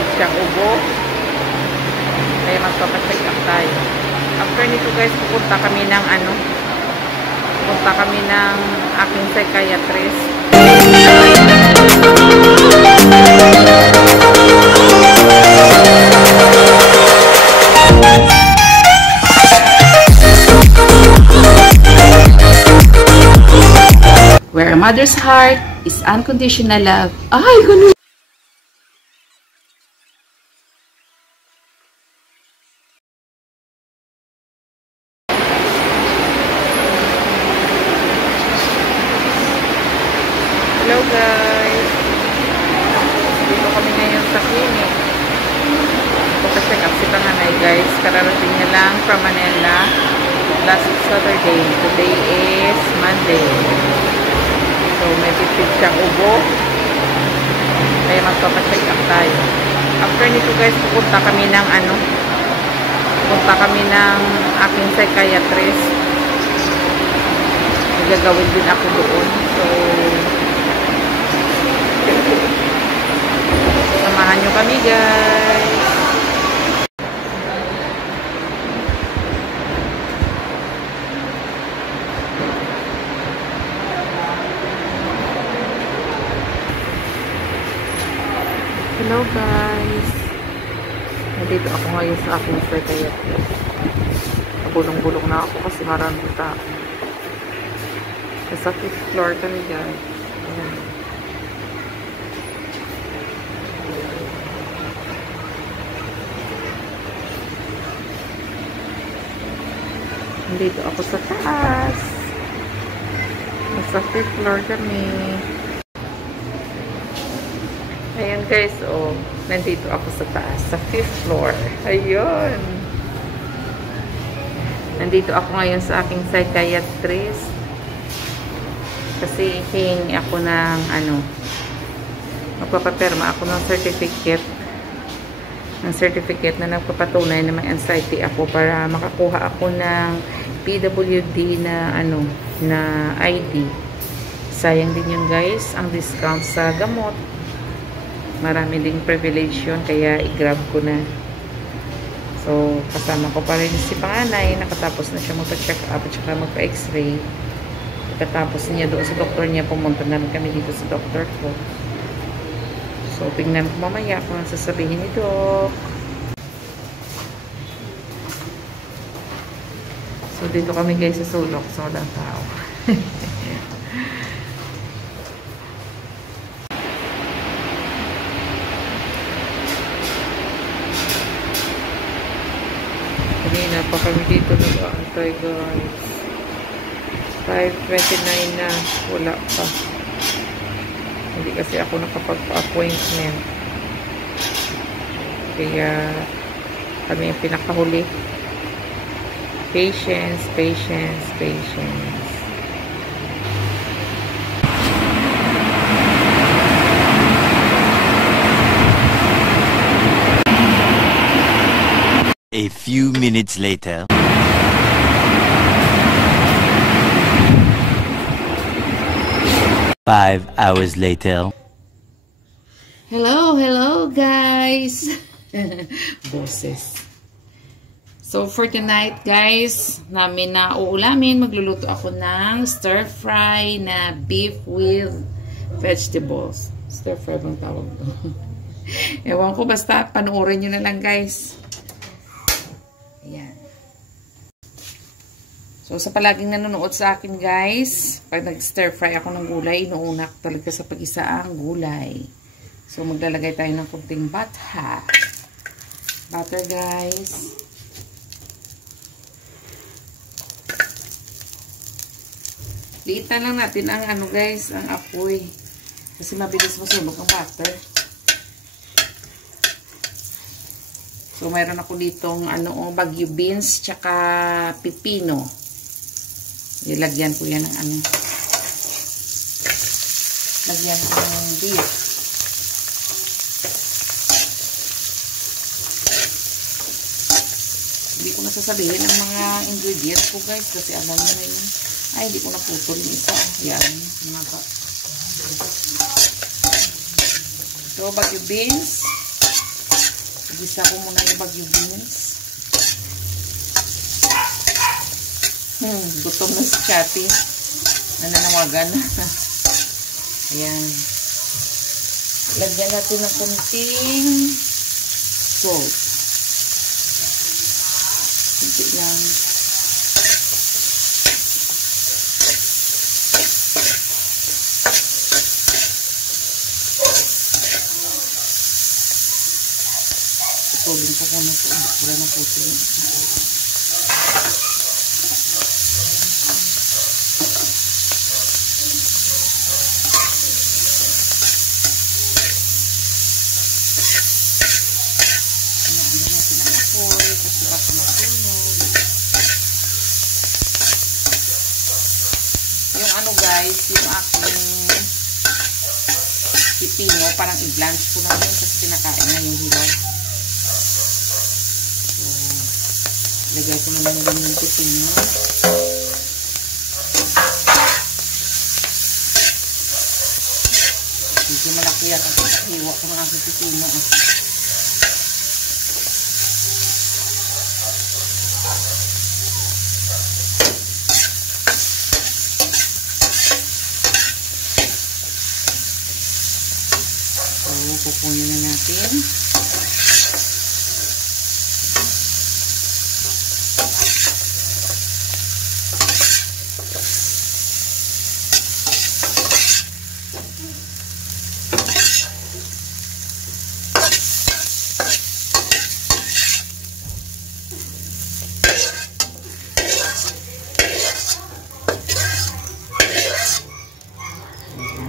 pipit siyang ubo. Kaya magpapacheck up tayo. After nito guys, pupunta kami ng aking psychiatrist. Where a mother's heart is unconditional love. Ay, ganun. Hello guys. Dito kami ngayon sa clinic. Papacheck up si panganay guys. Kararating niya lang from Manila last Saturday. Today is Monday. So, may pipit siyang ubo. Kaya magpapacheck up tayo. After nito guys, pupunta kami ng aking psychiatrist. Gagawin din ako doon. So, samahan nyo kami guys. Hello guys. Nandito ako ngayon sa aking psychiatrist. Nabulong-bulong na ako kasi maraming tao. Nasa 5th floor kami guys. Ayan. Nandito ako sa taas. Nasa 5th floor kami. Ayan guys, oh, nandito ako sa taas, sa 5th floor. Ayun. Nandito ako ngayon sa aking psychiatrist. Kasi hihingi ako ng magpapapirma ako ng certificate na nagpapatunay na may anxiety ako para makakuha ako ng PWD na na ID. Sayang din yun guys, ang discount sa gamot. Marami ding privilege yun, kaya i-grab ko na. So, kasama ko pa rin si panganay. Nakatapos na siya magpa-check up at saka magpa-x-ray. Pagkatapos niya doon sa doktor niya, pumunta na rin kami dito sa doktor ko. So, tingnan ko mamaya kung ang sasabihin ni Doc. So, dito kami guys sa sulok. So, walang tao. Kanina pa kami dito nag-aantay guys. 5:29 na. Wala pa. Hindi kasi ako nakapagpa-appointment. Kaya kami yung pinakahuli. Patience, patience, patience. A few minutes later. 5 hours later. Hello guys. Boses. So for tonight guys, namin na uulamin, magluluto ako ng stir fry na beef with vegetables. Stir fry bang tawag doon? Ewan ko, basta panoorin nyo na lang guys. Ayan. So, sa palaging nanonood sa akin guys, pag nag-stir fry ako ng gulay, inuuna ko talaga sa pag-isa ang gulay. So, maglalagay tayo ng kunting butter. Butter guys. Liitan lang natin ang guys, ang apoy. Kasi mabilis masunog ang butter. So, mayroon ako ditong bagyo beans, tsaka pipino. Ilagyan ko yan ng lagyan ko ng beef. Hindi ko nasasabihin ang mga ingredients ko guys, kasi alam nyo na yun. Ay, hindi ko naputol yung isa. Yan, mga ba. So, bagyo beans. Gisa ko muna yung bagyo beans. Gutom na si Chatty. Nananawagan. Ayan. Lagyan natin ng kunting salt. Kunti lang. Putulin ko na ito. Wala na putulin. Yung ano guys, yung aking pipino, parang i-blanch ko na yun kasi kinakain na yung hilaw. So, lagay ko naman din yung pipino. Hindi malaki yan ang hiwa ko ng aking pipino. Pupunin na natin.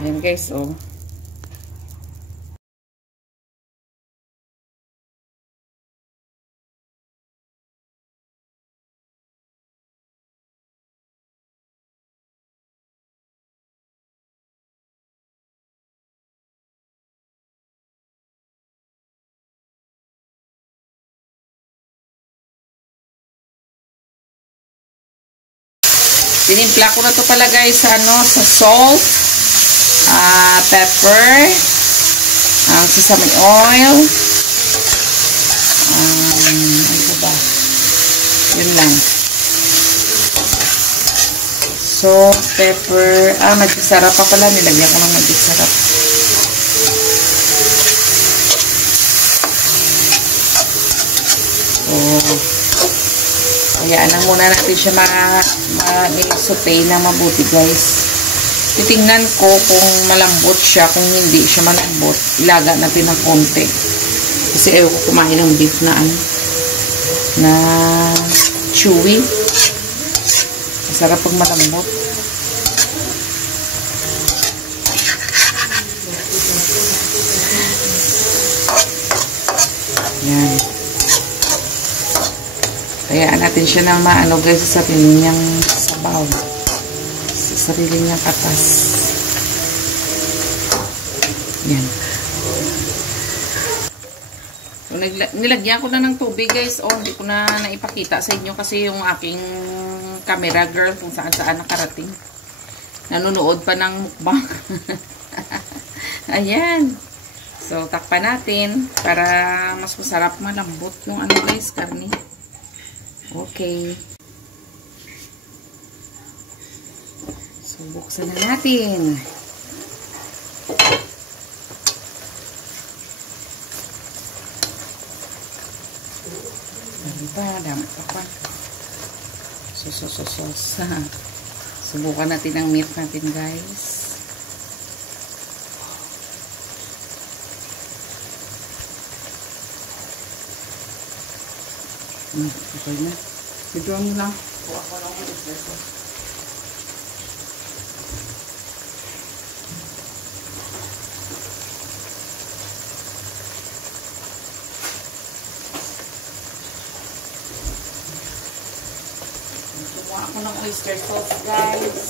Ayan guys, oh. Tinimpla ko na to pala guys sa ano, sa salt, pepper, sesame oil, ano ba? Yun lang. Salt, pepper, magic-sarap pa pala, nilagyan ko ng magic-sarap. Hayaan lang muna natin siya ma-saute na mabuti guys. Titingnan ko kung malambot siya. Kung hindi siya malambot, ilaga natin ng konti. Kasi ayaw ko kumain ng beef na na chewy. Masarap pag malambot. Yan. Hayaan natin siya na maano guys sa sarili niyang sabaw. Sa sarili niyang katas. Yan. So, nilagyan ko na ng tubig guys. Hindi ko na naipakita sa inyo kasi yung aking camera girl kung saan nakarating. Nanonood pa ng mukbang. Ayan. So, takpan natin para mas masarap malambot yung ano guys, karne. Okay. So, buksan na natin. Dami pa. Subukan natin ang meat natin, guys. Okay na. Video mo lang. Kuha ko lang ko dito. Kuha ko ng oyster sauce, guys.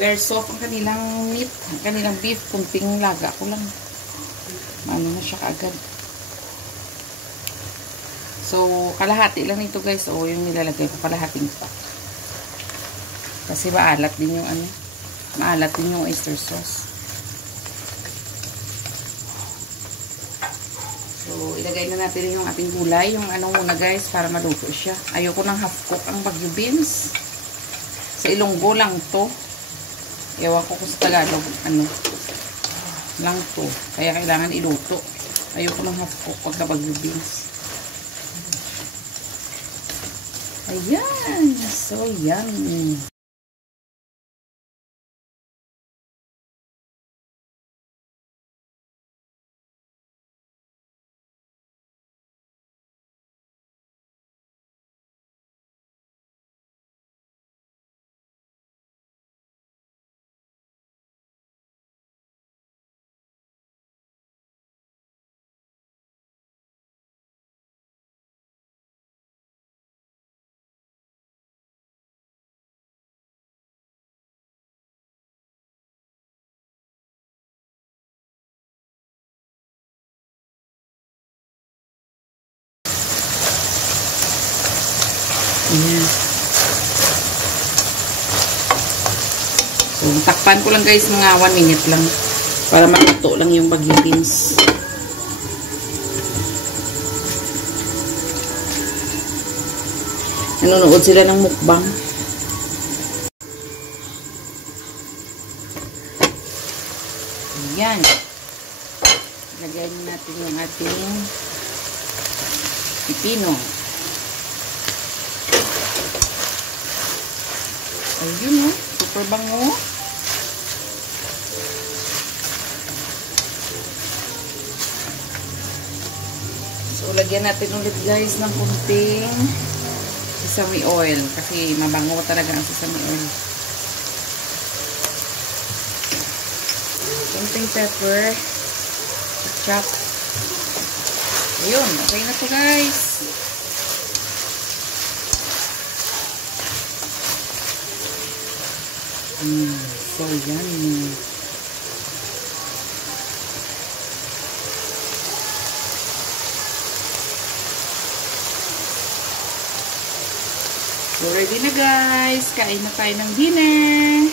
Very soft ang kanilang meat, ang kanilang beef, kunting laga ko lang. Maano na siya kaagad. So, kalahati lang ito guys. O, yung nilalagay ko, kalahating pack. Kasi maalat din yung ano. maalat din yung oyster sauce. So, ilagay na natin yung ating gulay. Yung ano muna guys, para maluto siya. Ayoko ng half cook ang Baguio beans. Sa Ilonggo lang to. Ewan ko kung sa Tagalog, ano, lang to. Kaya kailangan iluto. Ayoko ng half cook pagka Baguio beans. Ayan. So, yummy. Ayan. So, takpan ko lang guys mga 1 minute lang para maluto lang yung Baguio beans. Nanonood sila ng mukbang. Ayan. Lagyan natin yung ating pipino. Ayun, oh. Super bango. So, lagyan natin ulit guys ng kunting sesame oil. Kasi mabango talaga ang sesame oil. Kunting pepper. Chop. Ayun, okay na to guys. So yummy. So ready na guys. Kain na tayo ng dinner.